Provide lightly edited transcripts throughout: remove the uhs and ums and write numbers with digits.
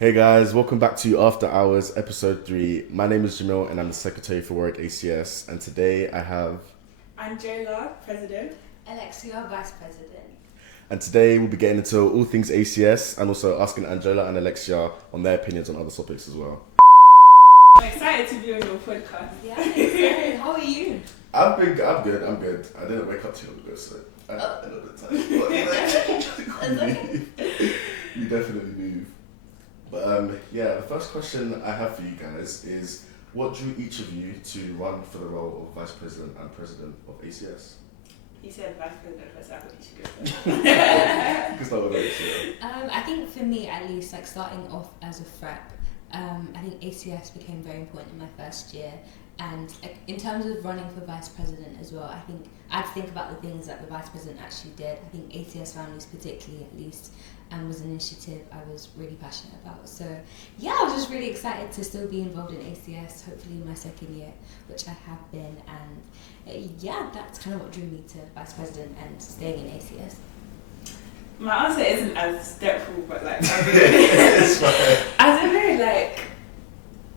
Hey guys, welcome back to After Hours, episode 3. My name is Jamil and I'm the secretary for Warwick ACS. And today I have Anjola, president. Alexia, vice president. And today we'll be getting into all things ACS and also asking Anjola and Alexia on their opinions on other topics as well. I'm excited to be on your podcast. Yeah, I'm excited. How are you? I'm good. I didn't wake up too long ago, so I'm a little bit tired. You definitely move. But the first question I have for you guys is, what drew each of you to run for the role of vice president and president of ACS? He said vice president, but I thought you should go first. You can start with Alexia. I think for me, at least, like starting off as a frep, I think ACS became very important in my first year. And like, in terms of running for vice president as well, I think I had to think about the things that the vice president actually did. I think ACS Families particularly, at least, was an initiative I was really passionate about. So yeah, I was just really excited to still be involved in ACS, hopefully in my second year, which I have been. And that's kind of what drew me to vice president and staying in ACS. My answer isn't as depthful, but like, It's fine. I don't know, like,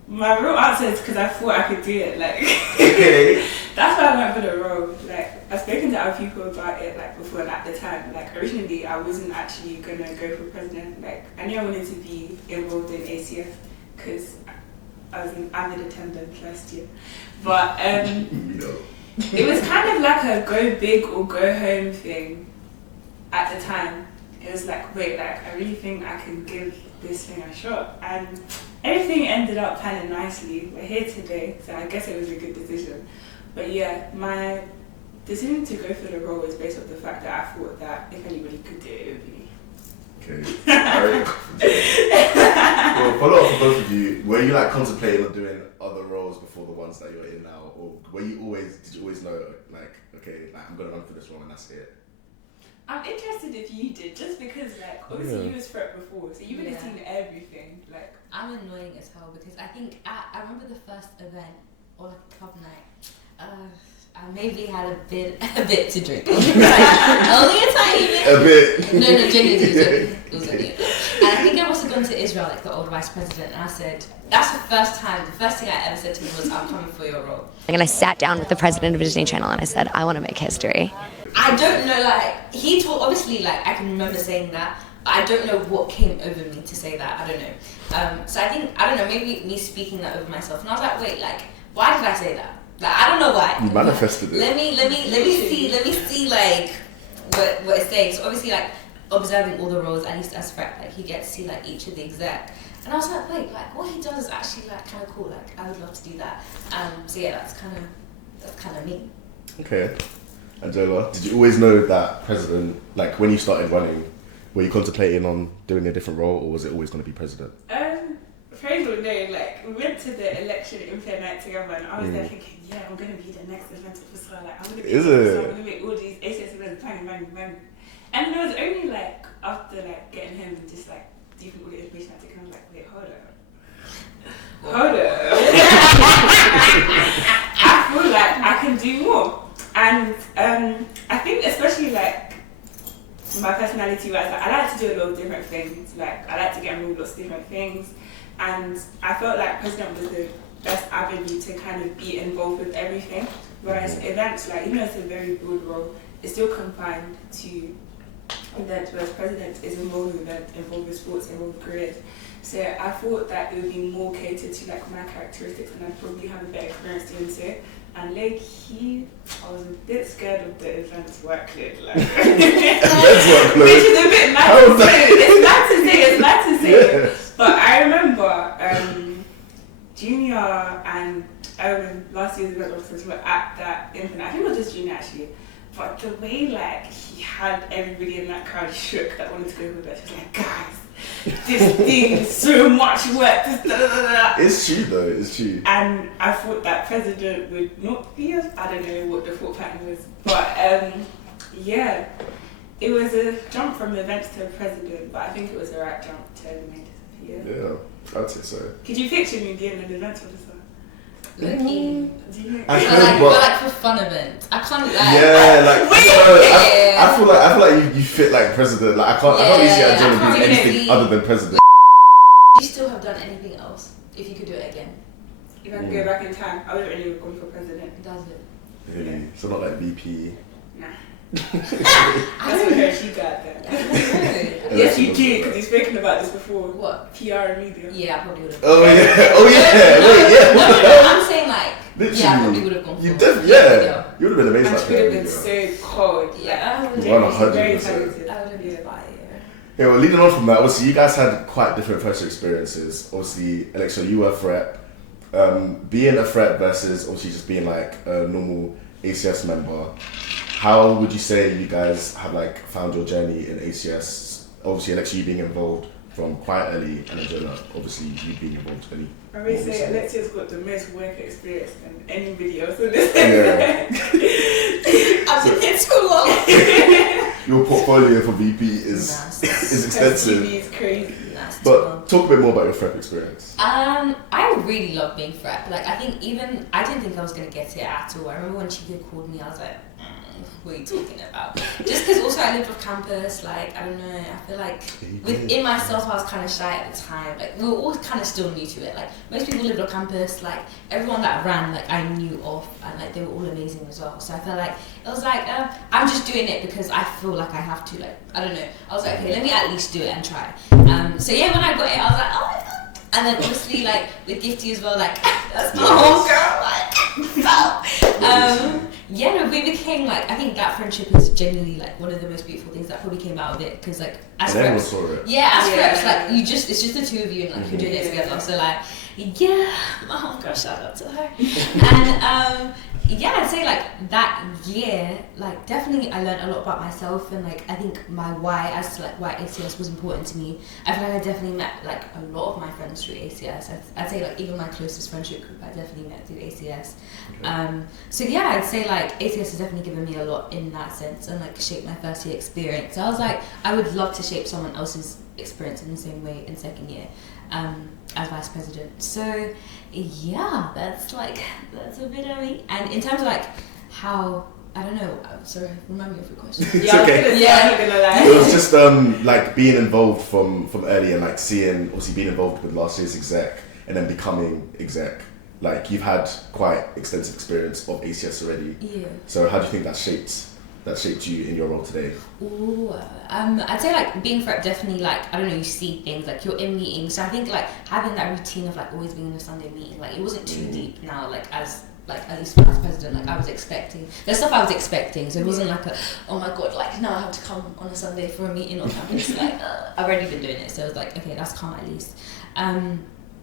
my real answer is because I thought I could do it, like, Okay. that's why I went for the role. Like, I've spoken to other people about it, like, before and at the time. Like, originally, I wasn't actually gonna go for president. Like, I knew I wanted to be involved in ACF because I was in avid attendance last year. But it was kind of like a go big or go home thing at the time. It was like, wait, like, I really think I can give this thing a shot. And everything ended up planning nicely. We're here today, so I guess it was a good decision. But yeah, my decision to go for the role was based off the fact that I thought that if anybody could do it, it would be me. Okay. Alright. Well, follow up for both of you. Were you like contemplating on doing other roles before the ones that you're in now, or did you always know like, okay, like I'm gonna run for this role and that's it? I'm interested if you did, just because like obviously you was prep before, so you would have seen everything. Like, I'm annoying as hell because I think I remember the first event or like a club night. I maybe had a bit to drink. Only a tiny bit. A bit. No, genuinely, it was only a bit. And I think I must have gone to Israel, like the old vice president, and I said, that's the first thing I ever said to him was, I'm coming for your role. And I sat down with the president of Disney Channel and I said, I want to make history. I don't know, like, he told, obviously, like, I can remember saying that, but I don't know what came over me to say that, I don't know. So I think, I don't know, maybe me speaking that over myself, and I was like, wait, like, why did I say that? Like, I don't know why. You manifested it. Let me see, like, what it's saying. So obviously, like, observing all the roles, at least as Fred, like, you get to see, like, each of the exec. And I was like, wait, like, what he does is actually, like, kind of cool. Like, I would love to do that. So yeah, that's kind of me. Okay. Anjola, did you always know that president, like when you started running, were you contemplating on doing a different role, or was it always going to be president? Praise or no, like, we went to the election in Fair Night together, and I was there thinking, yeah, I'm going to be the next event officer, like, I'm going to be Is the it? I'm going to make all these ACS events, bang. And it was only, like, after, like, getting him and just, like, deep all the information I took, and I was like, wait, hold up. I feel like I can do more. And I think especially, like, my personality wise, like, I like to do a lot of different things. Like, I like to get involved in lots of different things. And I felt like president was the best avenue to kind of be involved with everything. Whereas events, like, even though it's a very broad role, it's still confined to events, whereas president is involved with events, involved with sports, involved with careers. So I thought that it would be more catered to, like, my characteristics, and I'd probably have a better experience doing so. And I was a bit scared of the events workload, like, Events workload? which is a bit mad to say. It's mad to say. Yeah. But I remember Junior and Owen, last year's event officers, were at that infinite. I think it was just Junior actually. But the way, like, he had everybody in that crowd shook that wanted to go with it, she was like, guys, this thing is so much work. It's true though, it's true. And I thought that president would not be I don't know what the thought pattern was. But yeah, it was a jump from events to president, but I think it was the right jump to make it. Yeah, I'd say so. Could you picture me being an events officer? Low-key. Do you know? I But like for fun events. I can't, like... Yeah, like, Wait! I feel like you fit like president. Like, I can't really see Anjola doing anything other than president. you still have done anything else if you could do it again? If I could go back in time, I would really have gone for president. Does it? Really? Yeah. So not like VP. Nah. That's what her she got there. Yes, you do, because you've spoken about this before. What? PR and media. Yeah, I probably would have. Oh yeah. Oh yeah. Wait, yeah. No, I'm saying like. Literally. Yeah, I probably would have gone for You it. definitely, yeah. You would have been amazing. And Like she would have that, been so cold. Yeah, I would You have. are 100%. Very talented. I would have been Yeah. fire. Yeah, well, leading on from that, obviously you guys had quite different first experiences. Obviously, Alexia, you were a threat. Being a threat versus obviously just being like a normal ACS member. How would you say you guys have like found your journey in ACS? Obviously, Alexia, you being involved from quite early, and Anjola, obviously you being involved early. I always say Alexia's got the most work experience than anybody else in this. I've been here too long. Your portfolio for VP is Nasty. is Her extensive. CV is crazy. Nasty. But talk a bit more about your threat experience. I really love being threat. Like, I think even I didn't think I was gonna get it at all. I remember when Chico called me, I was like, what are you talking about? Just because also I lived off campus, like, I don't know, I feel like within myself I was kind of shy at the time. Like, we were all kind of still new to it. Like, most people lived off campus, like, everyone that ran, like, I knew of, and like, they were all amazing as well. So I felt like, it was like, I'm just doing it because I feel like I have to, like, I don't know. I was like, okay, let me at least do it and try. So yeah, when I got it, I was like, oh my god. And then obviously, like, with Gifty as well, like, that's my homegirl, like, yeah, no, we became, like, I think that friendship is genuinely, like, one of the most beautiful things that probably came out of it, because, like, as And everyone friends, saw it. yeah, as friends, like, it's just the two of you, and, like, you're doing it together, so, like, yeah, my homegirl, shout out to her. And, yeah, I'd say, like, that year, like, definitely I learned a lot about myself, and, like, I think my why as to, like, why ACS was important to me. I feel like I definitely met, like, a lot of my friends through ACS. I'd say, like, even my closest friendship group I definitely met through ACS. Okay. So, yeah, I'd say, like, ACS has definitely given me a lot in that sense, and, like, shaped my first year experience. So I was like, I would love to shape someone else's experience in the same way in second year. As vice president. So yeah, that's a bit of me. And in terms of like how, I don't know, sorry, remind me of your question. It's Yeah, okay. I'm not gonna lie. It was just like being involved from early and like seeing, obviously being involved with last year's exec and then becoming exec. Like you've had quite extensive experience of ACS already. Yeah. So how do you think that shaped you in your role today? Ooh, I'd say like being threat definitely, like, I don't know, you see things, like you're in meetings, so I think like having that routine of like always being in a Sunday meeting, like it wasn't too deep now, like as like at least as president, like I was expecting, there's stuff I was expecting, so it wasn't like a, oh my god, like now I have to come on a Sunday for a meeting on campus, like I've already been doing it, so it was like, okay, that's calm at least.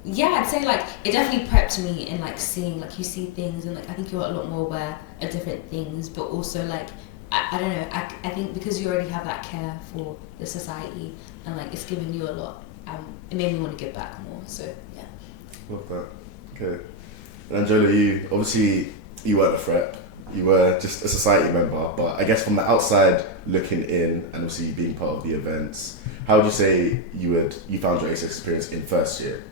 Yeah, I'd say like it definitely prepped me in like seeing, like you see things and like I think you're a lot more aware of different things, but also like I don't know, I think because you already have that care for the society and like it's given you a lot, it made me want to give back more, so yeah. Love that. Okay. And Anjola, you weren't a threat, you were just a society member, but I guess from the outside looking in and obviously being part of the events, how would you say you found your ACS experience in first year?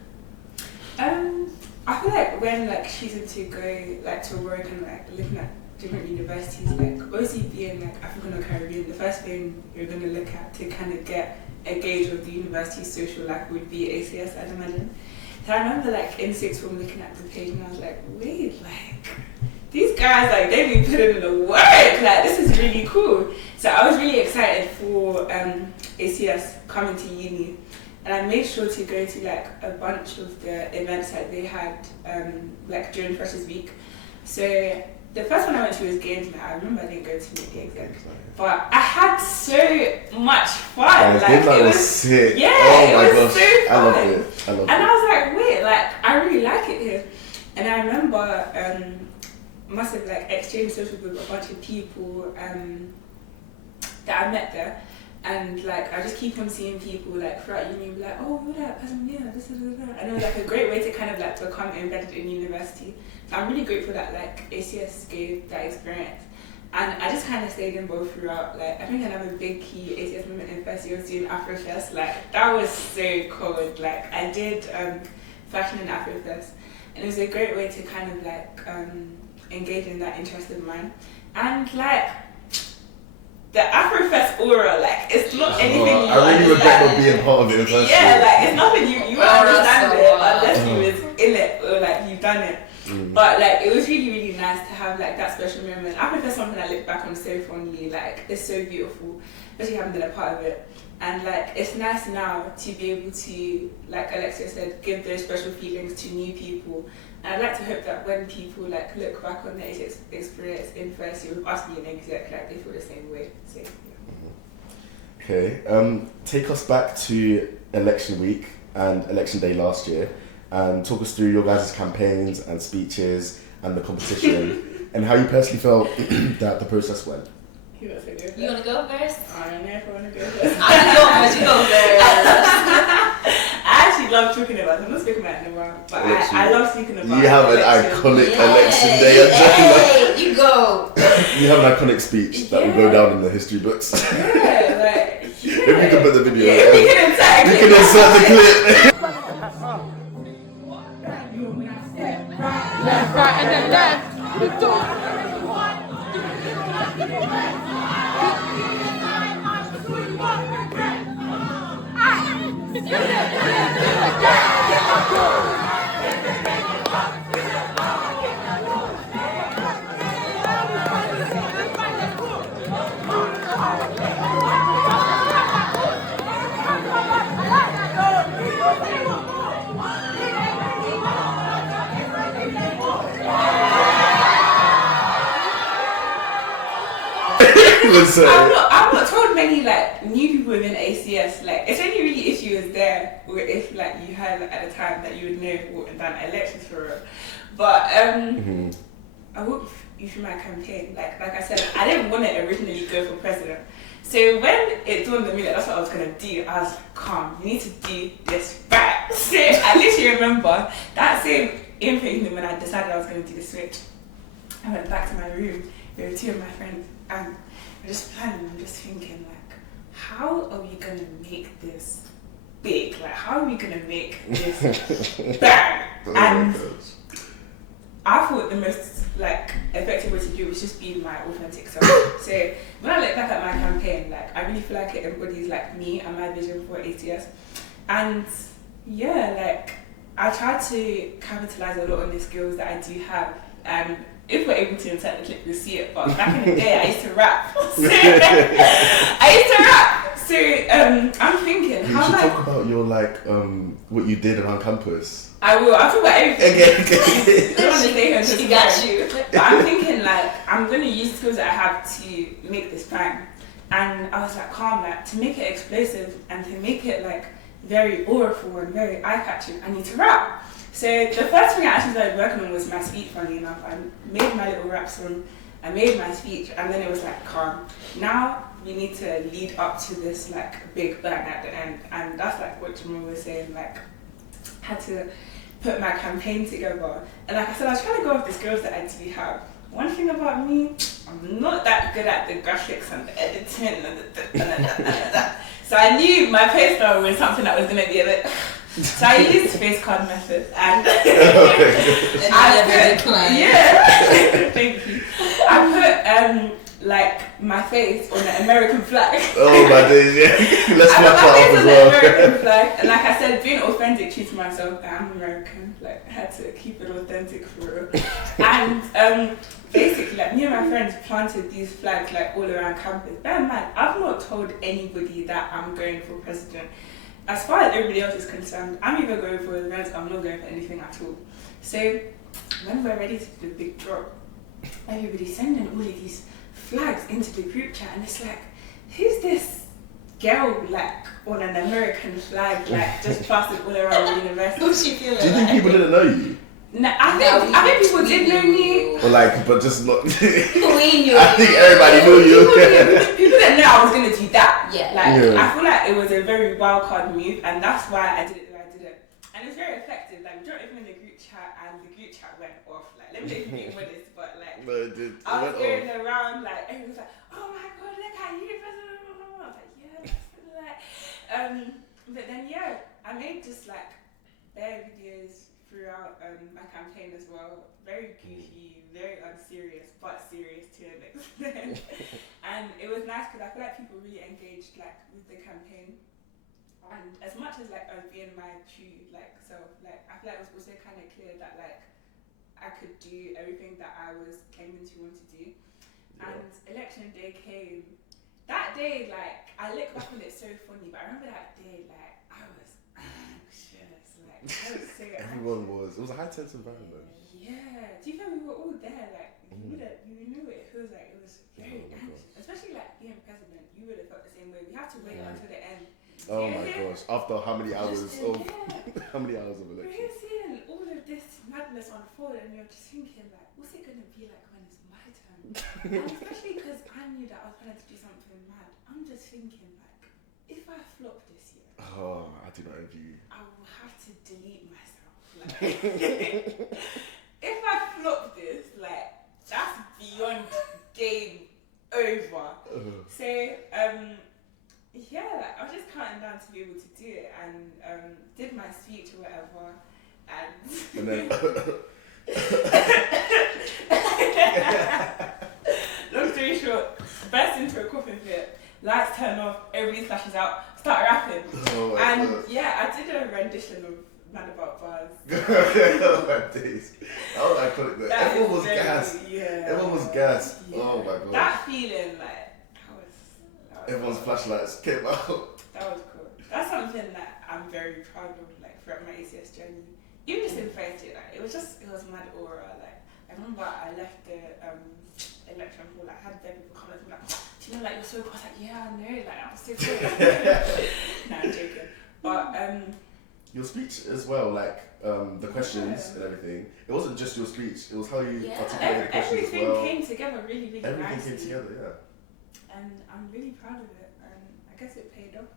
I feel like when like choosing to go like to Warwick and like looking at different universities, like obviously being like African or Caribbean, the first thing you're going to look at to kind of get a gauge of the university's social life would be ACS, I'd imagine. So I remember like in sixth form looking at the page and I was like, wait, like these guys, like they be putting in the work, like this is really cool. So I was really excited for ACS coming to uni. And I made sure to go to like a bunch of the events that they had like during Freshers Week. So the first one I went to was games night. I remember I didn't go to the games night, but I had so much fun. Like it was sick. Yeah, oh my it was gosh, so fun. I loved it. And I was like, wait, like I really like it here. And I remember must have like exchanged social with a bunch of people that I met there. And like I just keep on seeing people like throughout uni be like, oh you're that person, yeah, this is that. And it was like a great way to kind of like become embedded in university. So I'm really grateful that like ACS gave that experience. And I just kind of stayed in both throughout. Like I think another big key ACS moment in first year was doing AfterHours. Like that was so cool. Like I did fashion in AfterHours, and it was a great way to kind of like engage in that interest of mine. And like the Afrofest aura, like, it's not anything you I really regret not being part of it in first yeah, like, it's nothing you won't understand so it much. unless you was in it or, like, you've done it. But, like, it was really, really nice to have, like, that special moment. Afrofest is something I look back on so fondly. Like, it's so beautiful, especially having been a part of it. And, like, it's nice now to be able to, like Alexia said, give those special feelings to new people. And I'd like to hope that when people, like, look back on their experience in first year with us being exec, like, they feel the same way. So, yeah. Okay, take us back to election week and election day last year, and talk us through your guys' campaigns and speeches and the competition and how you personally felt that the process went. Who wants to go first? You want to go first? I don't know if I want to go first. I can go first. I actually love talking about it. I'm not speaking about it in a while, but I love speaking about it. You have an election. iconic election day, Anjola. Hey, you go. You have an iconic speech that will go down in the history books. Yeah, like, If you can put the video, yeah, we can insert you can insert the clip. Left, right, and then left. We do. I'm not told many like new people within ACS. Like, it's only really if you was there or if like you heard at the time that you would know what had done elections for real. But I walked you through my campaign. Like I said, I didn't want to originally go for president. So when it dawned on me that that's what I was gonna do, I was like, calm, you need to do this right. So I literally remember that same evening when I decided I was gonna do the switch. I went back to my room. There were two of my friends, and I'm just planning. I'm just thinking, like, how are we gonna make this big? Like, how are we gonna make this bang? And I thought the most like effective way to do it was just be my authentic self. So when I look back at my campaign, like, I really feel like it embodies like me and my vision for ACS. And yeah, like, I try to capitalize a lot on the skills that I do have. And if we're able to insert the clip, you'll see it. But back in the day, I used to rap. So I'm thinking, You should talk about your like what you did around campus. I will. I'll talk about everything. Okay. I don't want to stay here until She got you. But I'm thinking, like, I'm going to use skills that I have to make this bang. And I was like, calm, like, to make it explosive and to make it like very auriful and very eye-catching, I need to rap. So the first thing I actually started working on was my speech, funny enough. I made my little rap song, I made my speech, and then it was like, calm. Now we need to lead up to this like big bang at the end. And that's like what Jamal was saying, like, had to put my campaign together. And like I said, I was trying to go off the skills that I do have. One thing about me, I'm not that good at the graphics and the editing and so I knew my poster was something that was going to be a bit... So I used face card method and I put, yeah, thank you. I put like my face on the American flag. Oh my days, yeah. Let's I wrap put my that face up on as the well. American flag, and like I said, being authentic, true to myself, I'm American. Like, I had to keep it authentic for real. And basically, like, me and my friends planted these flags like all around campus. Bear in mind, I've not told anybody that I'm going for president. As far as everybody else is concerned, I'm either going for events, I'm not going for anything at all. So when we're ready to do the big drop, everybody's sending all of these flags into the group chat, and it's like, who's this girl like on an American flag, like just plastered all around the university? What's she feeling? Do you think people didn't know you? No, I think people did know me. Or like, but just not. We knew. I think everybody knew you. People didn't know I was gonna do that. Yeah. Like, Yeah. I feel like it was a very wild card move, and that's why I did it the way I did it. And it was very effective. Like, we dropped it in the group chat, and the group chat went off. Like, let me know if you're being modest, but like, No, it did. It I was went going off. around, like, everyone was like, oh my god, look at you, President. I was like, yeah, that's like, but then, yeah, I made just like bare videos throughout my campaign as well. Very goofy, very unserious, but serious to an extent. And it was nice because I feel like people really engaged like with the campaign. And as much as like I was being my true like self, like I feel like it was also kind of clear that like I could do everything that I was claiming to want to do. And election day came. That day, like, I look back on it so funny, but I remember that day, like, I was anxious. Like, I was so Everyone was. It was a high tense environment. Yeah. Do you know we were all there? Like, you knew it feels like. It was very anxious. Especially, like, being president, you would have felt the same way. We have to wait until the end. Oh my gosh! After how many hours of how many hours of election? You're seeing all of this madness unfold, and you're just thinking, like, what's it gonna be like when it's my turn? And especially because I knew that I was planning to do something mad. I'm just thinking, like, if I flop this year, Oh, I do not envy you. I will have to delete myself. Like, if I flop this, like, that's beyond game over. So, yeah, like, I was just counting down to be able to do it, and did my speech or whatever, and then long story short, burst into a coughing fit, lights turn off, everybody flashes out, start rapping. And yeah, I did a rendition of Mad About Bars. Oh my days. That was iconic though. Everyone was gassed. Yeah. Everyone was gassed. Yeah. Oh my god. That feeling, like, that was Everyone's flashlights came out. That was cool. That's something that I'm very proud of, like, throughout my ACS journey. Even just in first year, like, it was mad aura. Like, I remember I left the election hall, like, I had them people come and be like, do you know, like, you're so cool. I was like, yeah, I know, like, I'm so cool. Nah, I'm joking. But, your speech as well, like, the questions and everything. It wasn't just your speech, it was how you articulated the questions as well. Everything came together really, really Everything nicely. came together, yeah. And I'm really proud of it, and I guess it paid off.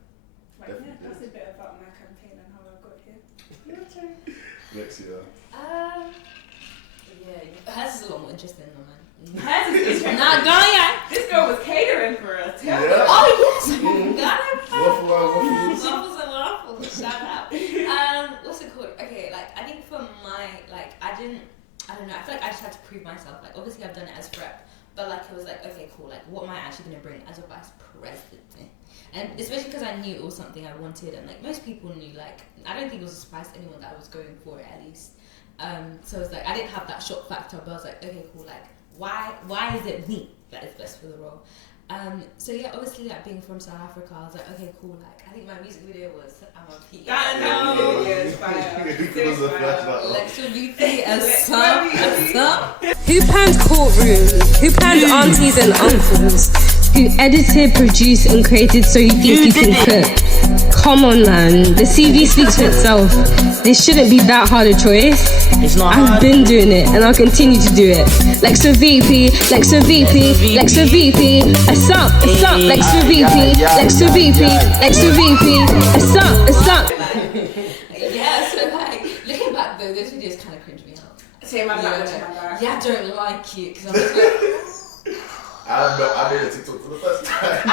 Like, Definitely yeah, that's did. a bit about my campaign and how I got here. Your turn. Alexia. Yeah, hers is a lot more interesting than mine. Hers is interesting. Nah, go yeah. This girl was catering for us. Yeah. Oh yes, got it. Waffles. Waffles and waffles. Shout out. What's it called? Okay, like I think for my I don't know. I feel like I just had to prove myself. Like obviously I've done it as rep, but like it was like okay, cool. Like what am I actually gonna bring as a vice president? And especially because I knew it was something I wanted, and like most people knew. Like I don't think it was a surprise to anyone that I was going for it at least. So it's like I didn't have that shock factor, but I was like, okay, cool. Like why is it me that is best for the role? So yeah, obviously like being from South Africa, I was like, okay, cool. Like I think my music video was I'm on P. That video is fire. It was a flashback. Alexia VP as some. Who planned courtrooms? Who planned aunties and uncles? Who edited, produced, and created So You Think You Can Cook? Come on, man. The CV speaks for itself. This shouldn't be that hard a choice. It's not I've hard. been doing it, and I'll continue to do it. Lexia VP, Lexia VP, Lexia VP. It's up, Lexia VP, Lexia VP, Lexia VP. It's up. Yeah, so like looking back though, those videos kind of cringe me out. Say my back. Yeah, I don't like it because I'm just like. I made a TikTok for the first time.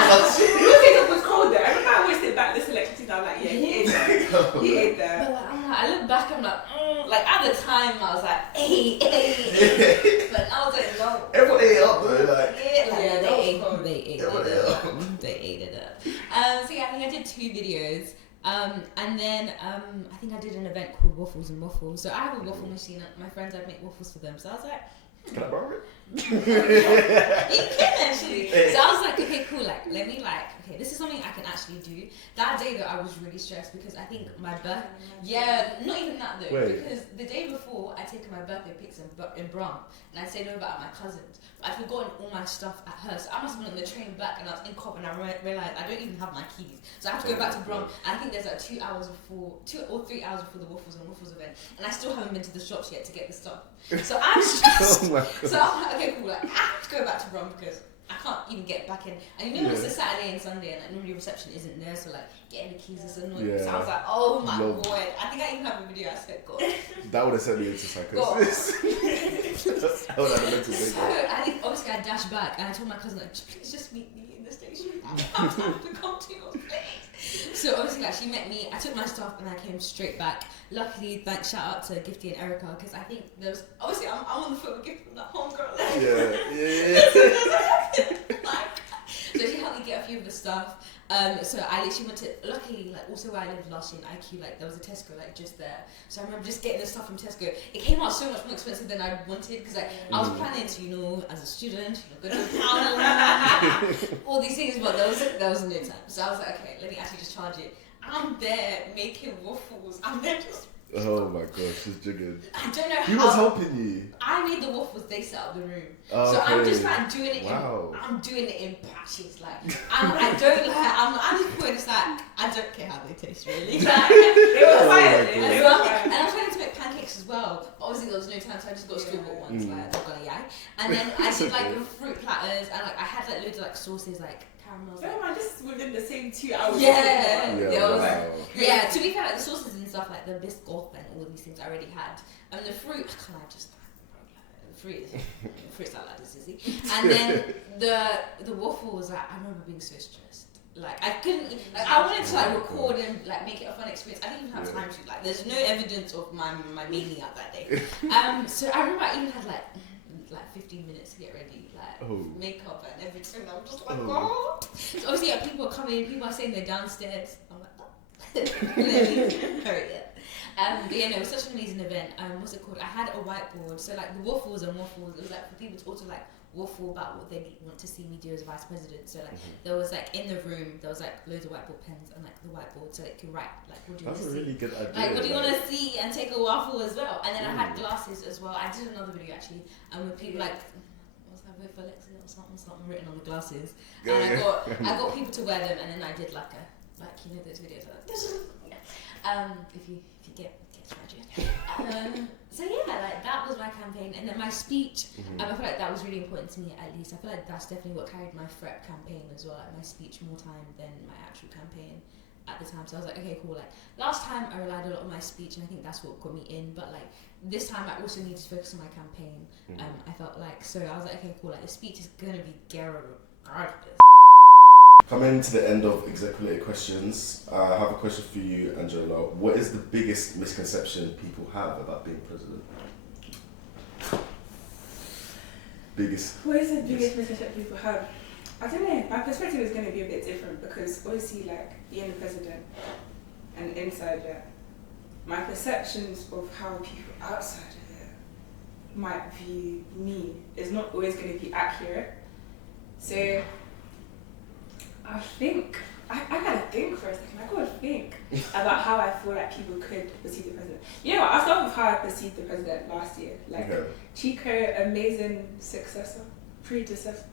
Your TikTok was cold there. I remember I watched it back this election. I was like, yeah, he ate that. He ate that. But like, I look back, I'm like, like at the time I was like, hey. But I was like, no. Everyone ate up though, like. Yeah, they ate Everyone ate it up. up. They ate it up. So yeah, I think I did 2 videos. And then I think I did an event called Waffles and Waffles. So I have a waffle machine. My friends, I'd make waffles for them. So I was like, Can I borrow it? you can actually. So I was like, okay, cool. Like, let me okay, this is something I can actually do. That day though, I was really stressed because I think my birthday. Yeah, not even that though. Wait. Because the day before, I'd taken my birthday pics in Brum, and I'd stayed over at my cousin's. But I'd forgotten all my stuff at her, so I must have been on the train back, and I was in Cop, and I realized I don't even have my keys, so I have to go back to Brum. And I think there's like 2 or 3 hours before the Waffles and Waffles event, and I still haven't been to the shops yet to get the stuff. So I'm stressed. Oh my God. So I'm like, okay, cool. Like, I have to go back to Brum because I can't even get back in. And you know, it's a Saturday and Sunday, and like, normally reception isn't there, so like getting the keys is annoying. Yeah. So I was like, oh my Love. god. I think I even have a video. I said, God. That would have sent me into psychosis. I would have a mental So breakdown. I think obviously I dashed back and I told my cousin, like, please just meet me in the station. I have to come to your place. So obviously, like, she met me. I took my stuff and I came straight back. Luckily, shout out to Gifty and Erica, because I think there was obviously I'm on the phone with Gifty from that homegirl. So she helped me get a few of the stuff. So I literally went to, luckily, like, also where I lived last year in IQ, like, there was a Tesco, like, just there. So I remember just getting the stuff from Tesco. It came out so much more expensive than I wanted, because, like, I was planning to, you know, as a student, you know, go to the pound, all these things, but there was no time. So I was like, okay, let me actually just charge it. I'm there making waffles. I'm there just... Oh my gosh, she's jigging. I don't know how. He was helping you. I made the waffles, they set up the room. Oh, so okay. I'm just like doing it I'm doing it in batches. Like, I'm just putting, it's like, I don't care how they taste really. Like, They were fire. and I'm trying to make pancakes as well. But obviously there was no time, so I just got store-bought ones, like, I'm not gonna lie. And then I did like the fruit platters, and like I had like loads of like sauces, like caramels. Oh man, this is within the same 2 hours. Yeah. Wow. To be fair, like the sauces and stuff, like the biscoff and all these things I already had. And the fruit, fruit salad is easy. And then the waffles, like, I remember being so stressed. Like, I couldn't, like, I wanted to like record and like make it a fun experience. I didn't even have time to, like, there's no evidence of my mania that day. So I remember I even had like 15 minutes to get ready, like makeup and everything. I'm just like, oh. So obviously, yeah, people are coming, people are saying they're downstairs. I'm like, oh. Hurry up. But yeah, no, it was such an amazing event. What's it called? I had a whiteboard, so like the waffles, it was like for people to also like waffle about what they want to see me do as vice president. So like there was like in the room, there was like loads of whiteboard pens and like the whiteboard, so it could write like what do you want to see? That's a really good idea. Like what do you want to see, and take a waffle as well. And then I had glasses as well. I did another video actually, and with people like, what's that word for Alexia or something written on the glasses. And I got people to wear them, and then I did like you know those videos like if you get strategy. So yeah, like that was my campaign, and then my speech. I feel like that was really important to me. At least I feel like that's definitely what carried my FREP campaign as well. Like my speech more time than my actual campaign at the time. So I was like, okay, cool. Like last time I relied a lot on my speech, and I think that's what got me in. But like this time I also need to focus on my campaign. I felt like, so I was like, okay, cool. Like the speech is gonna be regardless. Coming to the end of exec-related questions, I have a question for you, Anjola. What is the biggest misconception people have about being president? What is the biggest misconception people have? I don't know. My perspective is going to be a bit different because obviously, like being the president and inside it, my perceptions of how people outside of it might view me is not always going to be accurate. So I think, I gotta think for a second. I gotta think about how I feel like people could perceive the president. You know what, I'll start with how I perceived the president last year. Like, Chico, amazing predecessor.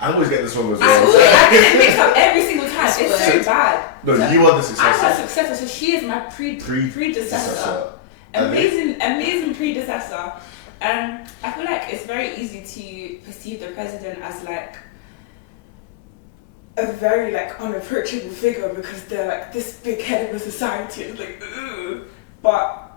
I always get this wrong as well. I get it mixed up every single time. It's so bad. No, you are the successor. I'm her successor, so she is my predecessor. Amazing predecessor. I feel like it's very easy to perceive the president as like a very like unapproachable figure because they're like this big head of a society. It's like, ugh. But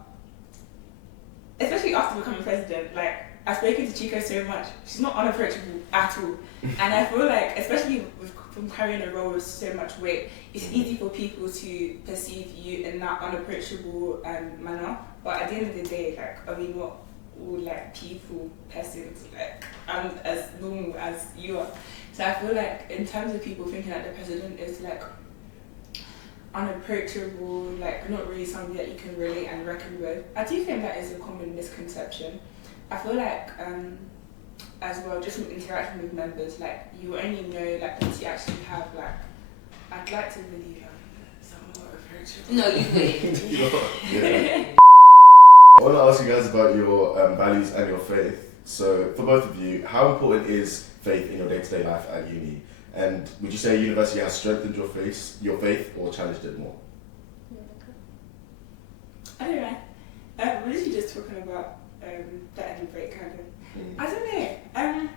especially after becoming president, like I've spoken to Chico so much, she's not unapproachable at all. And I feel like, especially from carrying a role with so much weight, it's easy for people to perceive you in that unapproachable manner. But at the end of the day, like, are we not all like people, persons? Like, I'm as normal as you are. So I feel like in terms of people thinking that the president is like unapproachable, like not really somebody that you can relate and reckon with, I do think that is a common misconception. I feel like as well, just from interacting with members, like you only know like once you actually have like, I'd like to believe somewhat approachable. No, you wouldn't. I want to ask you guys about your values and your faith. So for both of you, how important is faith in your day-to-day life at uni? And would you say university has strengthened your faith or challenged it more? I don't know. We're literally just talking about the end break kind of. I don't know.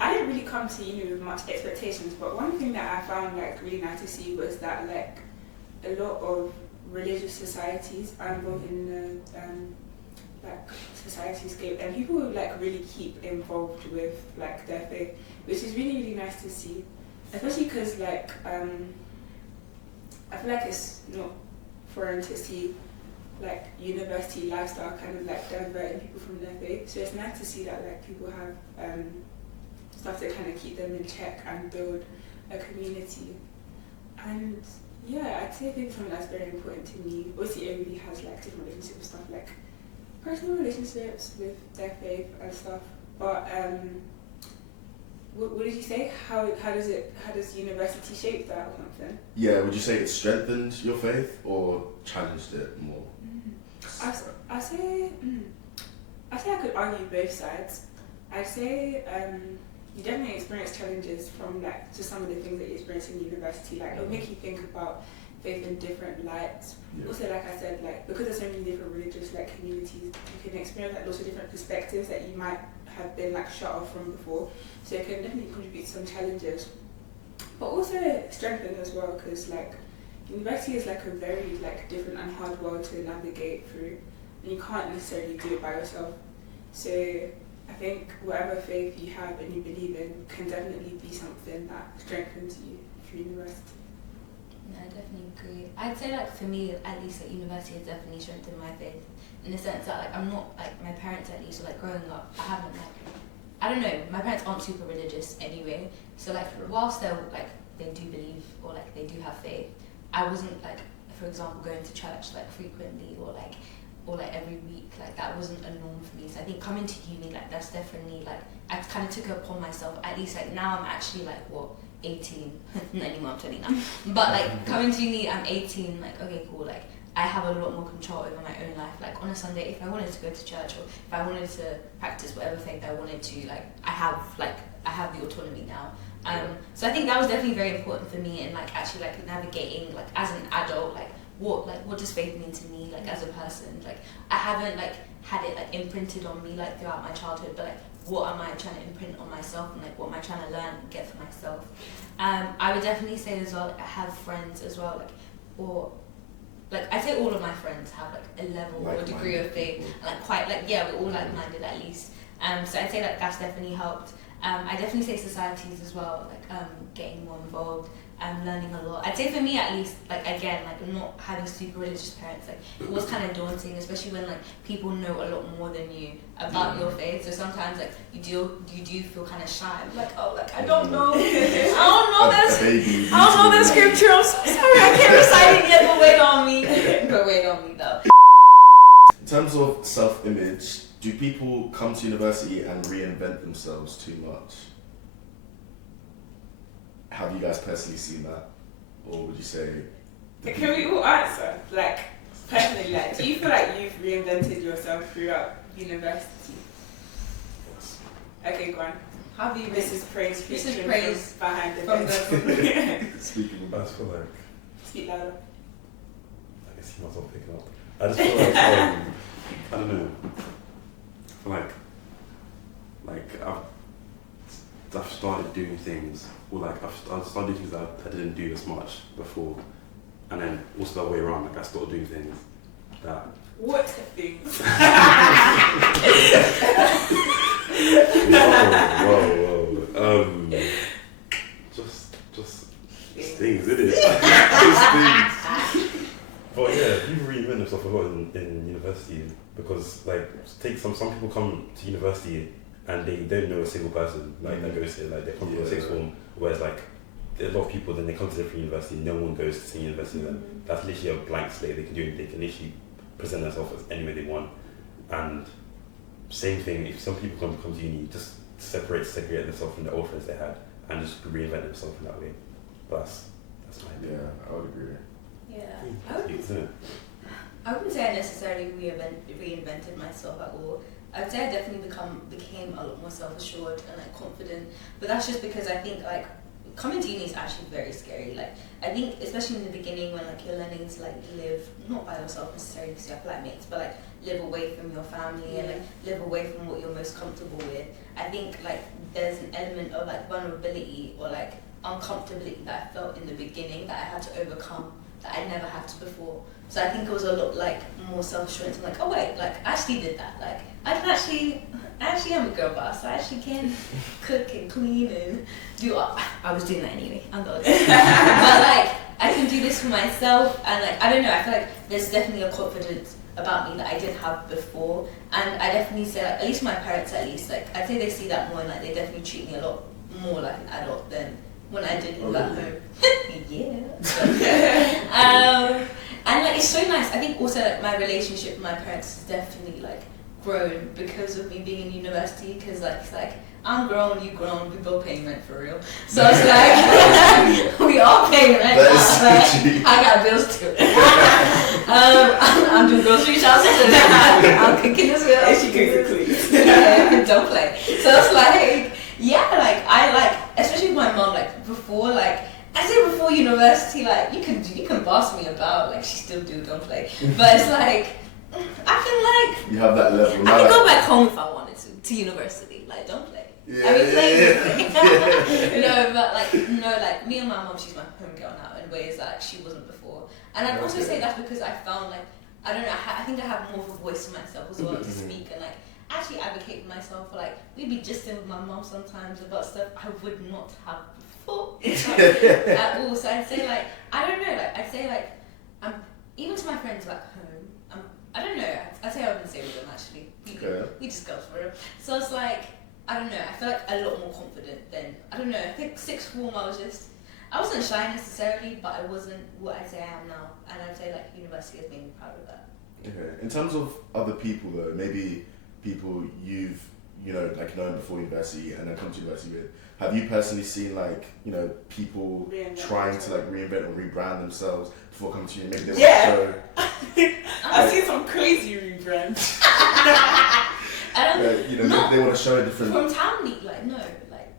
I didn't really come to uni with much expectations, but one thing that I found like really nice to see was that like a lot of religious societies are involved in the like society scape, and people like really keep involved with like their faith, which is really really nice to see, especially because like I feel like it's not foreign to see like university lifestyle kind of like diverting people from their faith. So it's nice to see that like people have stuff to kind of keep them in check and build a community. And yeah, I'd say I think something that's very important to me. Obviously, everybody has like different relationship stuff, like personal relationships with their faith and stuff. But what did you say? How does university shape that or something? Yeah, would you say it strengthened your faith or challenged it more? I say I could argue both sides. I'd say you definitely experience challenges from like just some of the things that you experience in university. Like it'll make you think about faith in different lights. Yeah. Also, like I said, like because there's so many different religious like communities, you can experience like lots of different perspectives that you might have been like shut off from before. So it can definitely contribute to some challenges, but also strengthen as well, because like university is like a very like different and hard world to navigate through, and you can't necessarily do it by yourself. So I think whatever faith you have and you believe in can definitely be something that strengthens you through university. No, I definitely agree. I'd say like for me, at least at university, has definitely strengthened my faith in the sense that like I'm not like my parents at least, or like growing up, I haven't like, I don't know, my parents aren't super religious anyway, so like whilst they're like they do believe or like they do have faith, I wasn't like, for example, going to church like frequently or like every week, like that wasn't a norm for me. So I think coming to uni, like that's definitely like I kind of took it upon myself. At least like now I'm actually like 18, not anymore, I'm 20 now. But like coming to uni, I'm 18. Like okay, cool. Like I have a lot more control over my own life. Like on a Sunday, if I wanted to go to church or if I wanted to practice whatever faith I wanted to, like I have the autonomy now. So I think that was definitely very important for me in like actually like navigating like as an adult, like what does faith mean to me like as a person. Like I haven't like had it like imprinted on me like throughout my childhood, but like what am I trying to imprint on myself and like what am I trying to learn and get for myself. I would definitely say as well, like, I have friends as well, like I say all of my friends have like a level or a degree of faith, like quite like we're all like-minded at least. So I'd say that that's definitely helped. I definitely say societies as well, like getting more involved and learning a lot. I'd say for me at least, like again, like not having super religious parents, like it was kind of daunting, especially when like people know a lot more than you about your faith. So sometimes like you do feel kind of shy. I'm like, oh, like I don't know, I don't know that scripture. I'm so sorry, I can't recite it yet. But wait on me though. In terms of self-image, do people come to university and reinvent themselves too much? Have you guys personally seen that? Or would you say... Can we all answer? Like, personally, like, do you feel like you've reinvented yourself throughout university? Yes. Okay, go on. How have you This is praise behind the from desk. Speaking I just feel like... Speak louder. I can see myself picking up. I just feel like, I don't know. I feel like I've started doing things, or like I've started doing things that I didn't do as much before, and then also the way around, like I started doing things that... What things? Whoa. Just things, isn't it? Just things. But yeah, people reinvent themselves a lot in university, because like some people come to university and they don't know a single person like that goes here, like they come from a sixth form, whereas like a lot of people, then they come to different university, no one goes to the same university, then that's literally a blank slate. They can do anything, they can literally present themselves as any way they want. And same thing, if some people come to uni, just segregate themselves from the old friends they had and just reinvent themselves in that way. But that's my opinion. Yeah, I would agree. Yeah, I wouldn't say I necessarily reinvented myself at all. I'd say I definitely became a lot more self-assured and like confident, but that's just because I think like coming to uni is actually very scary. Like I think especially in the beginning when like you're learning to like live not by yourself necessarily because you have flatmates, but like live away from your family and like live away from what you're most comfortable with. I think like there's an element of like vulnerability or like uncomfortability that I felt in the beginning that I had to overcome that I never had to before. So I think it was a lot like more self-assurance. I'm like, oh wait, like I actually did that. Like I actually am a girl boss. I actually can cook and clean and do. I was doing that anyway. I'm not. But like I can do this for myself, and like I don't know, I feel like there's definitely a confidence about me that I didn't have before, and I definitely say like, at least my parents, at least like I'd say they see that more, and like they definitely treat me a lot more like an adult than when I did live at home. Yeah. And like it's so nice. I think also like my relationship with my parents has definitely like grown because of me being in university, because like it's like I'm grown, you grown, we both paying rent for real. So it's like we all paying rent. Like, I got bills too. I'm doing grocery shopping. I'm cooking as well. And she cooks it clean. Yeah, don't play. So it's like, yeah, like I like, especially with my mom, like before, like I say before university, like you can boss me about, like she still do, don't play. But it's like I can like you have that level. I can go back home if I wanted to university. Like don't play. Yeah, I mean, yeah. No, but like no, like me and my mom, she's my homegirl now in ways that she wasn't before. And I'd also say that's because I found like I don't know, I think I have more of a voice to myself as well to speak and like actually advocate for myself. Like maybe just with my mom sometimes about stuff I would not have before at all. So I'd say like I don't know, like I'd say like even to my friends back home, I don't know. I'd say I wouldn't say with them actually. We just go for it. So it's like I don't know. I feel like a lot more confident than I don't know. I think sixth form I wasn't shy necessarily, but I wasn't what I'd say I am now, and I'd say like university has made me proud of that. Okay. In terms of other people though, maybe people you've like known before university and then come to university with, have you personally seen like people trying to like reinvent or rebrand themselves before coming to you? Maybe they want to show. I've seen some crazy rebrands. They want to show a different. From Town League, like no, like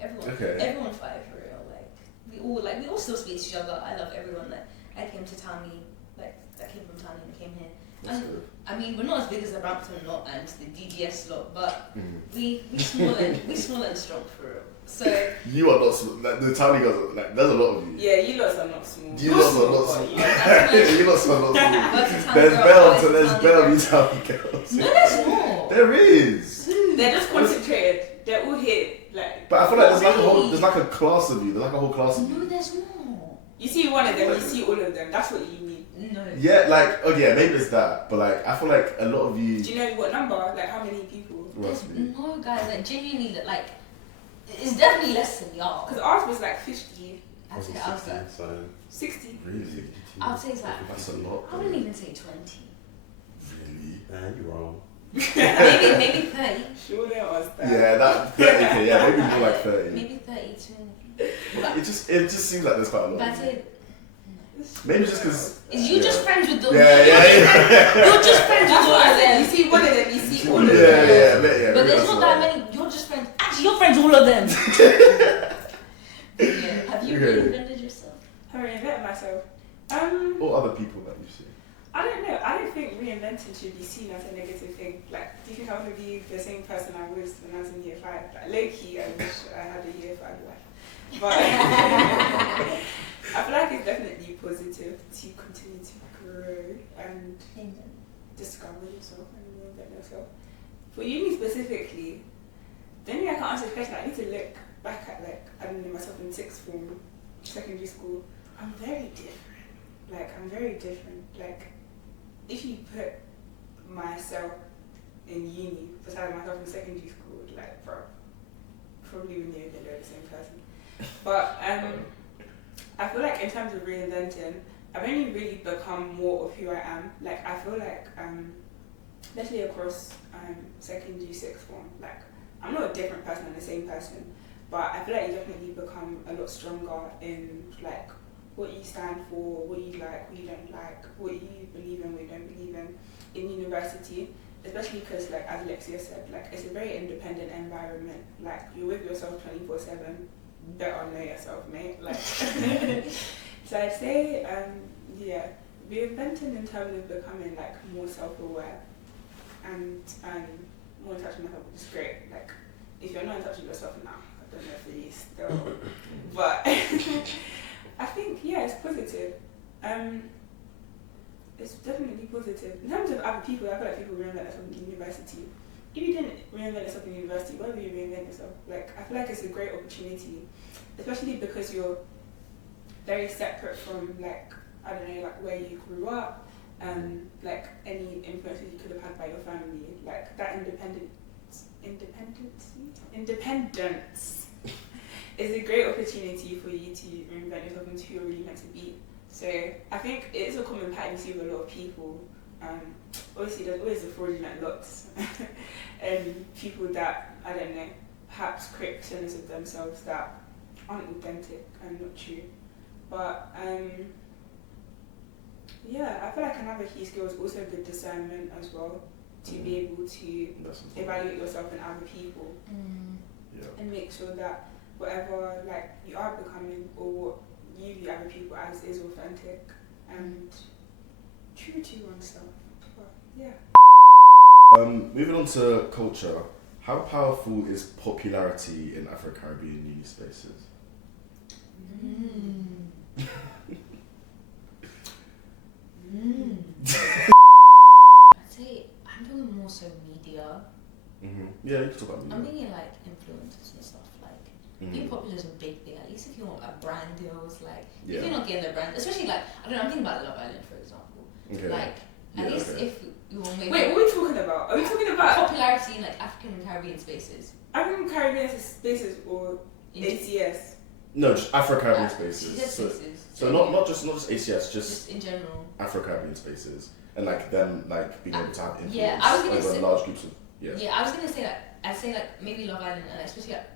everyone fired for real. Like we all still speak to each other. I love everyone that I came to Town League, like that came from Town League and came here. And, I mean, we're not as big as the Brampton lot and the DGS lot, but we small and strong for real. So you are not small. Like, the Town League guys, like there's a lot of you. Yeah, you lots are not small. You lots are not small. You lots are not small. There's Bells and there's Bellevue Town girls. No, there's more. There is. They're just concentrated. They're all here, like. But I feel like there's like a class of you. There's like a whole class of you. No, there's more. You see one of them, you see all of them. That's what you need. No. Yeah, like maybe it's that, but like I feel like a lot of you. Do you know what number? Like how many people? There's no guys, like genuinely that like it's definitely less than y'all. Because ours was like 50. I'd say ours like 60. Really? I'd say it's like That's a lot. I wouldn't even say 20. Really? Nah, you're wrong. maybe 30. Sure there was that. Yeah, that 30. Yeah, maybe more like 30. Maybe 32. It just seems like there's quite a lot. But I'd say Maybe just because. is you just friends with them? Yeah. You're just friends with That's all what I of said. them. You see one of them, you see all of them. Yeah. But there's not that many. You're just friends. Actually, you're friends with all of them. Yeah. Have you reinvented yourself? Have I reinvented myself? Or other people that you've seen. I don't know. I don't think reinventing should be seen as a negative thing. Like, do you think I want to be the same person I was when I was in year 5? Like, low key, I wish I had a year 5 life. But I feel like it's definitely positive to continue to grow and discover yourself and reinvent yourself. For uni specifically, the only way I can answer the question, I need to look back at like I don't know myself in sixth form, secondary school. I'm very different. Like if you put myself in uni beside myself in secondary school, like bro, probably wouldn't even know the same person. But I feel like in terms of reinventing, I've only really become more of who I am. Like I feel like especially across secondary, sixth form, like I'm not a different person, I'm the same person. But I feel like you definitely become a lot stronger in like what you stand for, what you like, what you don't like, what you believe in, what you don't believe in university. Especially because, like as Alexia said, like it's a very independent environment. Like you're with yourself 24/7. Better know yourself, mate. Like so I'd say, reinventing in terms of becoming like more self-aware and more in touch with myself, which is great. Like if you're not in touch with yourself now, I don't know if it is still, but I think it's positive. It's definitely positive. In terms of other people, I feel like people reinvent themselves in university. If you didn't reinvent yourself in university, why would you reinvent yourself? Like, I feel like it's a great opportunity, especially because you're very separate from like, I don't know, like where you grew up, like any influences you could have had by your family, like that independence is a great opportunity for you to reinvent yourself into who you're really meant to be. So I think it is a common pattern you see with a lot of people. Obviously there's always the fraudulent lots and people that, I don't know, perhaps create personas of themselves that aren't authentic and not true. But yeah, I feel like another key skill is also the discernment as well, to be able to evaluate yourself and other people and make sure that whatever like you are becoming or what you view other people as is authentic and true to oneself. But yeah. Moving on to culture, how powerful is popularity in Afro-Caribbean uni spaces? I'd say I'm talking more so media. Yeah, you can talk about media. I'm thinking like influencers and stuff. Like being popular is a big thing. At least if you want like brand deals, like if you're not getting the brand, especially like I don't know. I'm thinking about Love Island for example. Okay. Like at least if you will maybe. Wait, what are we talking about? Are we talking about popularity in like African and Caribbean spaces? African Caribbean spaces or ACS? No, just Afro-Caribbean spaces. So not just ACS, just in general. Afro-Caribbean spaces, and like them like being able to have influence over large groups of I was gonna say that. I'd say like maybe Love Island and especially like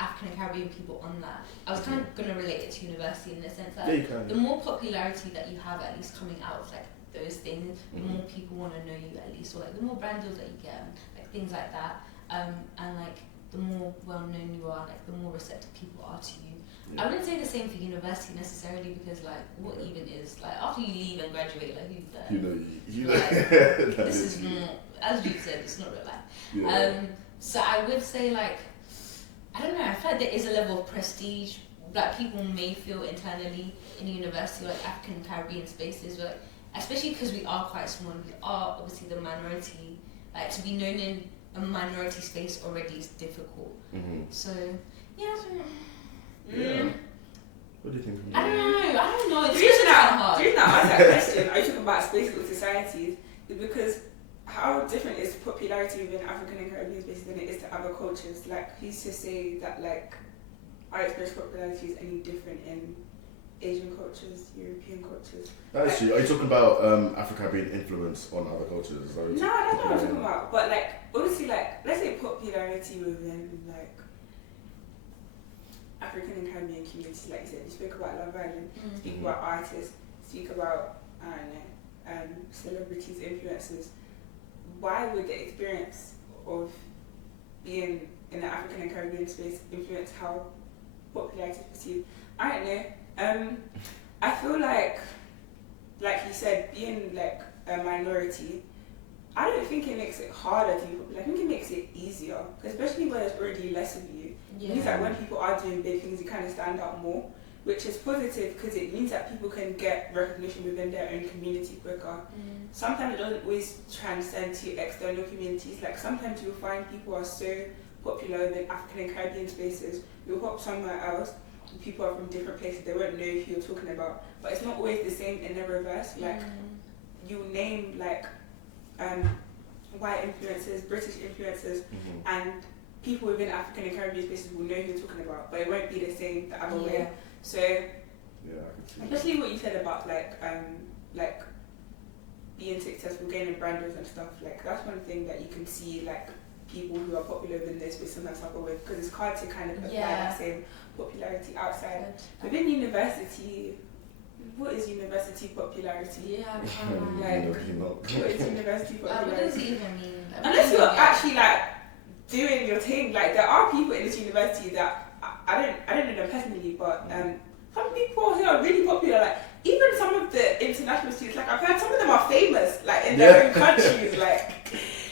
African and Caribbean people on that. I was kind of gonna relate it to university in the sense that the more popularity that you have at least coming out of like those things, the more people want to know you at least, or like the more brand deals that you get, like things like that, and like the more well known you are, like the more receptive people are to you. I wouldn't say the same for university necessarily because like what even is like after you leave and graduate, like who's there? You know, like, this is not, as you said, it's not real life. So I would say like I don't know, I feel like there is a level of prestige that people may feel internally in university, like African and Caribbean spaces, but like, especially because we are quite small and we are obviously the minority, like to be known in a minority space already is difficult. So yeah. What do you think? I don't know. The reason I asked that question, are you talking about spaces or societies, is because how different is popularity within African and Caribbean spaces than it is to other cultures? Like, who's to say that like our experience of popularity is any different in Asian cultures, European cultures? Actually, are you talking about Afro-Caribbean influence on other cultures? No, that's not what I'm talking about. But like, obviously, like let's say popularity within like African and Caribbean communities, like you said, you speak about Love Island, speak about artists, speak about I don't know, celebrities, influencers. Why would the experience of being in the African and Caribbean space influence how popularity is perceived? I don't know. I feel like you said, being like a minority, I don't think it makes it harder to be popular. I think it makes it easier, especially when there's already less of you. It means that when people are doing big things, you kind of stand out more, which is positive because it means that people can get recognition within their own community quicker. Sometimes it doesn't always transcend to external communities. Like sometimes you'll find people are so popular in African and Caribbean spaces, you'll hop somewhere else, and people are from different places, they won't know who you're talking about. But it's not always the same in the reverse. Like you name like white influencers, British influencers, and people within African and Caribbean spaces will know who you're talking about, but it won't be the same the other way. So, especially what you said about like being successful, gaining brand deals and stuff, like that's one thing that you can see like people who are popular within this space sometimes suffer with, because it's hard to kind of apply that same popularity outside. Within university, what is university popularity? What is university popularity? What does it even mean? Unless you're actually like doing your thing, like there are people in this university that I don't know them personally, but some people who are really popular, like even some of the international students, like I've heard some of them are famous, like in their own countries, like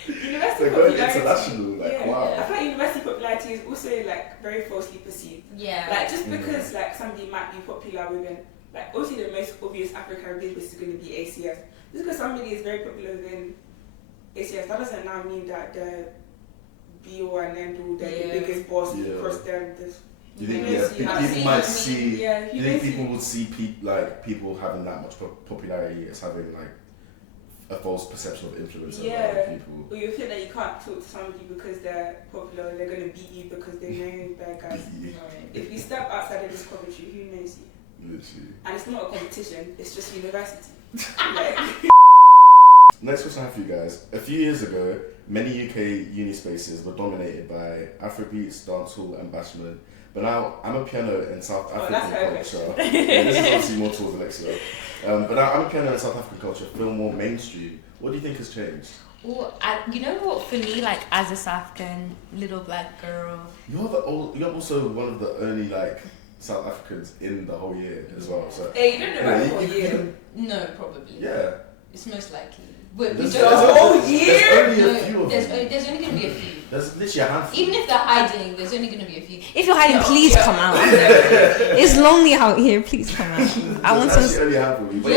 university popularity. International, like wow. I feel like university popularity is also like very falsely perceived. Like just because like somebody might be popular within, like obviously the most obvious Afro-Caribbean is going to be ACS. Just because somebody is very popular within ACS, that doesn't now mean that the be all and end all, the biggest boss across them. Do you think people might see? Do you think people would see people having that much popularity as having like a false perception of influence over other people? Or you feel that you can't talk to somebody because they're popular, they're gonna beat you because they know bad guys. If you step outside of this commentary, who knows you? Literally. And it's not a competition; it's just university. Next question I have for you guys. A few years ago, many UK uni spaces were dominated by Afrobeats, dancehall, and bashment. But now, I'm a piano in South African culture. This is obviously more towards Alexia. But now, I'm a piano in South African culture, feel more mainstream. What do you think has changed? Well, you know what? For me, like as a South African little black girl, You're also one of the only like South Africans in the whole year as well. So hey, you don't know about the whole year. No, probably. Yeah. It's most likely. There's the whole year? There's only a few of them. There's only going to be a few. There's literally a handful. Even if they're hiding, there's only going to be a few. If you're hiding, please come out. It's lonely out here. Please come out. I want some. Only a handful. I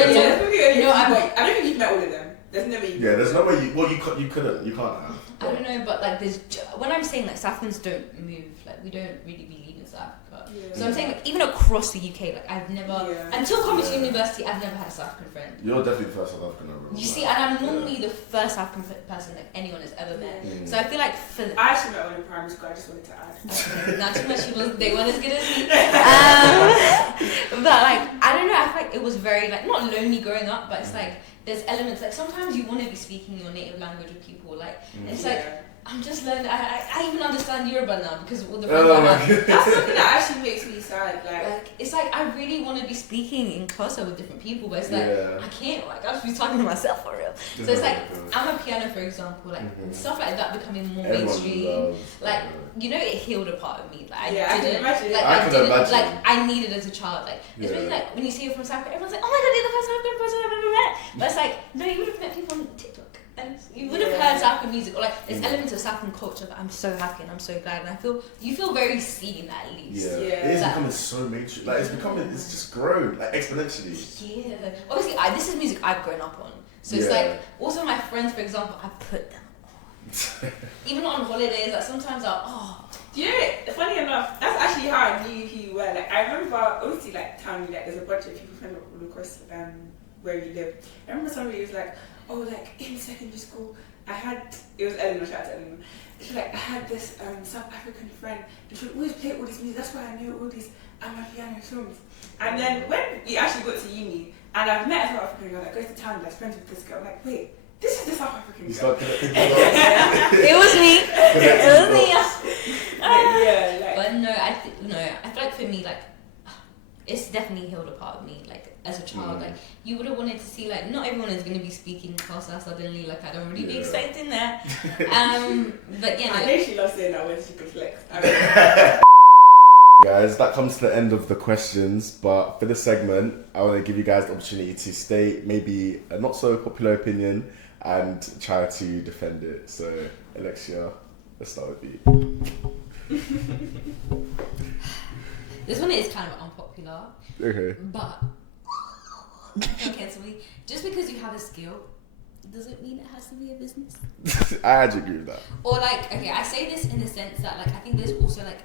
don't think you've met all of them. There's no way. Yeah, there's no way. You couldn't. You can't have. I don't know, but like when I'm saying like South Africans don't move, like we don't really believe in South Africa. Yeah. So I'm saying like, even across the UK, like I've never until coming to university, I've never had a South African friend. You're definitely the first South African ever. You see, and I'm normally the first South African person like anyone has ever met. So I feel like I actually met one in primary school. I just wanted to add. Not too much. They weren't as good as me. But like I don't know. I feel like it was very like not lonely growing up, but it's like there's elements like sometimes you want to be speaking your native language with people. Like it's like I'm just learning. I even understand Yoruba now because of all the friends I have. That's something that actually makes me sad. Like it's like I really want to be speaking in closer with different people, but it's like I can't. Like I should be talking to myself for real. So it's like I'm a piano, for example. Like stuff like that becoming more mainstream. Like you know, it healed a part of me. Like I can imagine. Like I didn't. Like I needed as a child. Like it's really like when you see it from South Africa, everyone's like, oh my god, you're the first African person I've ever met. But it's like no, you would have met people on TikTok. And you would have heard South African music, or like there's elements of South African culture that I'm so happy and I'm so glad, and I feel you feel very seen at least. It is becoming so mainstream. Like it's just grown like exponentially. Yeah, obviously this is music I've grown up on, so it's like also my friends, for example, I put them on. Even on holidays, like sometimes Do you know, funny enough, that's actually how I knew who you were. Like I remember obviously like telling me like there's a bunch of people from all across where you live. I remember somebody was like, oh, like in secondary school, it was Eleanor, shout out to Eleanor. She was like, I had this South African friend, and she would always play all this music. That's why I know all these Amapiano songs. And then when we actually got to uni, and I've met a South African girl that goes to town that's friends with this girl, I'm like, wait, this is the South African girl. It was me. But no, I feel like for me, like, it's definitely healed a part of me. Like as a child, like you would have wanted to see, like not everyone is going to be speaking Xhosa suddenly. Like I don't really be expecting that. But yeah, I know she loves saying that when she could flex. Guys, that comes to the end of the questions. But for this segment, I want to give you guys the opportunity to state maybe a not so popular opinion and try to defend it. So Alexia, let's start with you. This one is kind of unpopular. Okay. But don't cancel me. Just because you have a skill doesn't mean it has to be a business. I actually agree with that. Or like, okay, I say this in the sense that like I think there's also like,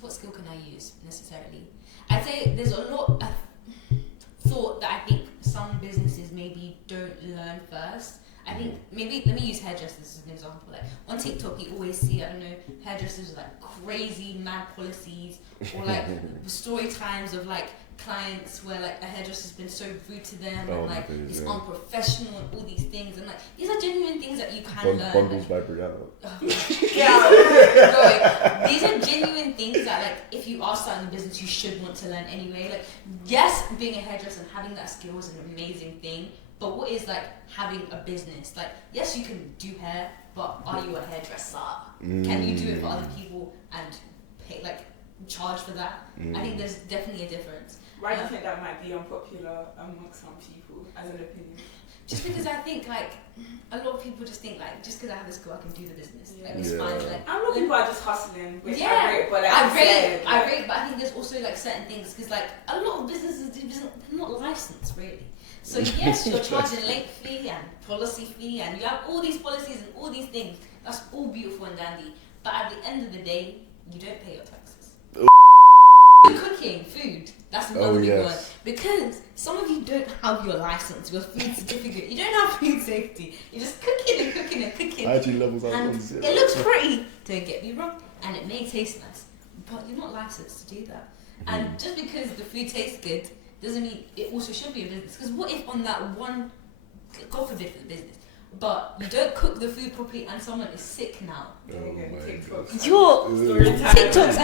what skill can I use necessarily? I'd say there's a lot of thought that I think some businesses maybe don't learn first. I think maybe, let me use hairdressers as an example. Like on TikTok, you always see, I don't know, hairdressers with like crazy mad policies, or like story times of like clients where like a hairdresser's been so rude to them and like it's unprofessional and all these things, and like these are genuine things that you can learn. Bundles by Brianna. These are genuine things that like if you are starting a business, you should want to learn anyway. Like yes, being a hairdresser and having that skill is an amazing thing. But what is like having a business? Like, yes, you can do hair, but are you a hairdresser? Can you do it for other people and pay, like, charge for that? I think there's definitely a difference. Why do you think that might be unpopular amongst some people as an opinion? Just because I think like a lot of people just think like just because I have a skill I can do the business. Like it's fine. Like a lot of people are just hustling, which I rate, but like, I rate, but I think there's also like certain things because like a lot of businesses do business, they're not licensed really. So yes, you're charging late fee and policy fee, and you have all these policies and all these things. That's all beautiful and dandy. But at the end of the day, you don't pay your taxes. Cooking, food. That's another big one. Because some of you don't have your license, your food certificate. You don't have food safety. You're just cooking and cooking and cooking. Hygiene levels are and on zero. it looks pretty, don't get me wrong, and it may taste nice, but you're not licensed to do that. And just because the food tastes good doesn't mean it also should be a business. Because what if on that one, God forbid for the business, but you don't cook the food properly and someone is sick now? TikToks. Your TikToks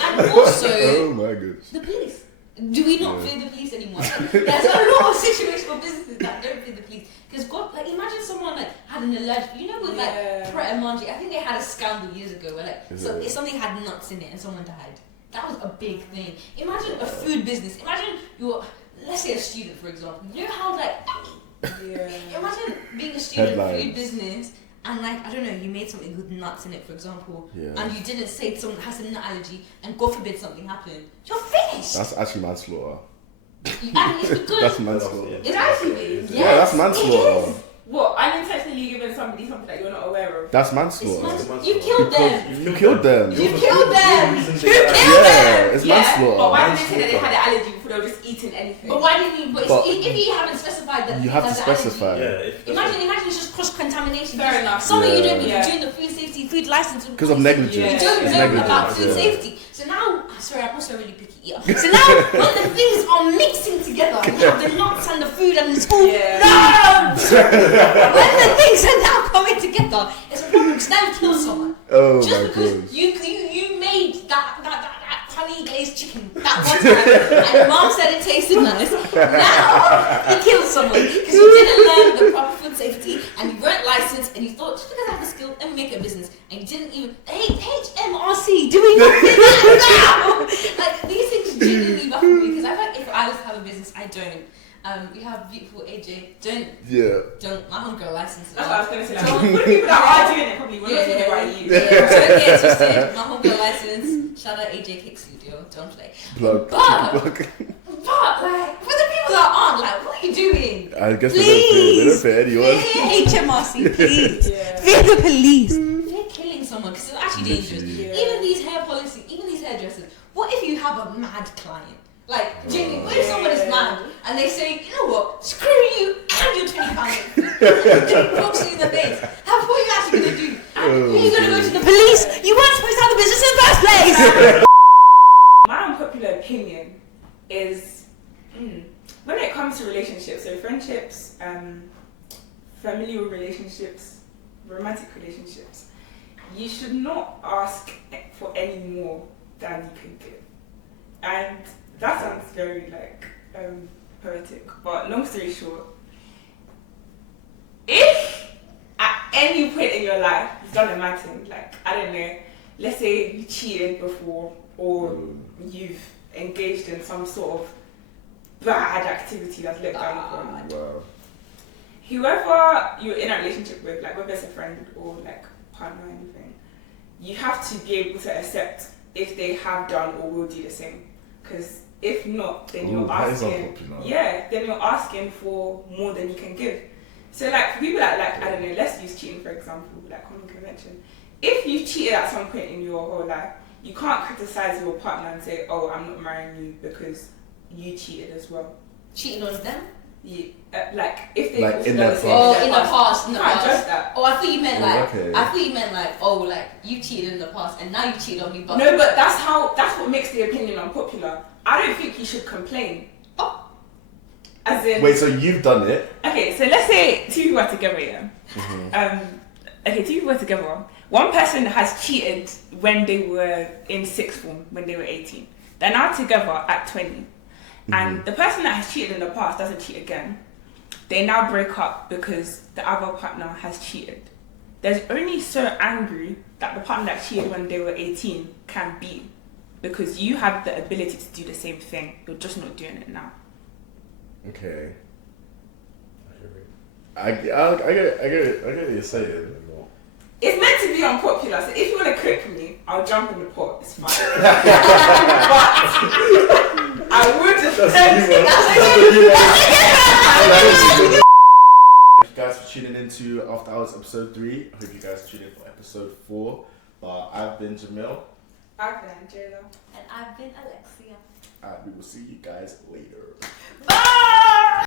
and also oh my goodness. the police. Do we not fear the police anymore? Like, there's a lot of situational businesses that don't fear the police. Because God, like, imagine someone like had an allergic. You know, with like Pret a Manger, I think they had a scandal years ago where like if something had nuts in it and someone died. That was a big thing. Imagine a food business. Imagine let's say a student, for example. You know how like imagine being a student in a food business. And like, I don't know, you made something with nuts in it, for example, and you didn't say someone has a nut allergy, and God forbid something happened, you're finished! That's actually manslaughter. And it's because... That's manslaughter. It actually is. Yeah, that's manslaughter. What? Unintentionally giving somebody something that you're not aware of? That's manslaughter. You killed them! You killed them! You killed them! Yeah, it's manslaughter. But why did they say that they had an allergy before they were just eating anything? But why didn't you... But if you haven't specified that you have to specify. Imagine it's just cross-contamination. Fair enough. Some of you don't even do the food safety, food license. Because of negligence. You don't know about food safety. So now, sorry, I'm also a really picky eater. So now, when the things are mixing together, you have the nuts and the food and the school. No! When the things are now coming together, it's a problem. Because now you kill someone. Oh just my because goodness. you made that honey glazed chicken that one time, and your mom said it tasted nice. Now you killed someone because you didn't learn the proper food safety and you weren't licensed and you thought just because I have the skill, let me make a business, and you didn't even HMRC. Do we not do that now? Like these things genuinely baffle me because I feel like if I was to have a business, I don't. We have beautiful AJ. Don't. My homegirl license. That's what I was going to say. Like, for the people that are doing it, probably we're not doing it by you. Don't get twisted. My homegirl license. Shout out AJ Kick Studio. Don't play. Plug. But like, for the people that aren't, like, what are you doing? I guess please. they don't pay anyone. Fear HMRC, please. Fear the police. Fear killing someone because it's actually dangerous. Even these hairdressers. What if you have a mad client? Like, genuinely, what if someone is mad and they say, you know what, screw you and your 20 pounds rocks you in the face. What are you actually going to do? You're going to go to the police? You weren't supposed to have the business in the first place! My unpopular opinion is, when it comes to relationships, so friendships, familial relationships, romantic relationships, you should not ask for any more than you can give. And that sounds very like poetic, but long story short, if at any point in your life you've done a mad thing, like I don't know, let's say you cheated before or you've engaged in some sort of bad activity that's looked down upon. Wow. Whoever you're in a relationship with, like whether it's a friend or like partner or anything, you have to be able to accept if they have done or will do the same. Because if not, then you're asking. Then you're asking for more than you can give. So like for people that like I don't know, let's use cheating for example, like common convention. If you cheated at some point in your whole life, you can't criticize your partner and say, "Oh, I'm not marrying you because you cheated as well." Cheating on them? Yeah, like if they like in the the same past. In the past. you can't judge that. Oh, I thought you meant like. Okay. I thought you meant like. Oh, like you cheated in the past and now you cheated on me. But No, but that's what makes the opinion unpopular. I don't think you should complain. Oh. As in. Wait, so you've done it? Okay, so let's say two people are together, yeah. Okay, two people are together. One person has cheated when they were in sixth form, when they were 18. They're now together at 20. And the person that has cheated in the past doesn't cheat again. They now break up because the other partner has cheated. There's only so angry that the partner that cheated when they were 18 can be. Because you have the ability to do the same thing. You're just not doing it now. Okay. I get what you're saying. It's meant to be unpopular, so if you want to cook me, I'll jump in the pot. It's fine. But I would just Thank you guys for tuning into After Hours episode 3. I hope you guys tune in for episode 4. But I've been Jamil. I've been Anjola. And I've been Alexia. And we will see you guys later. Bye!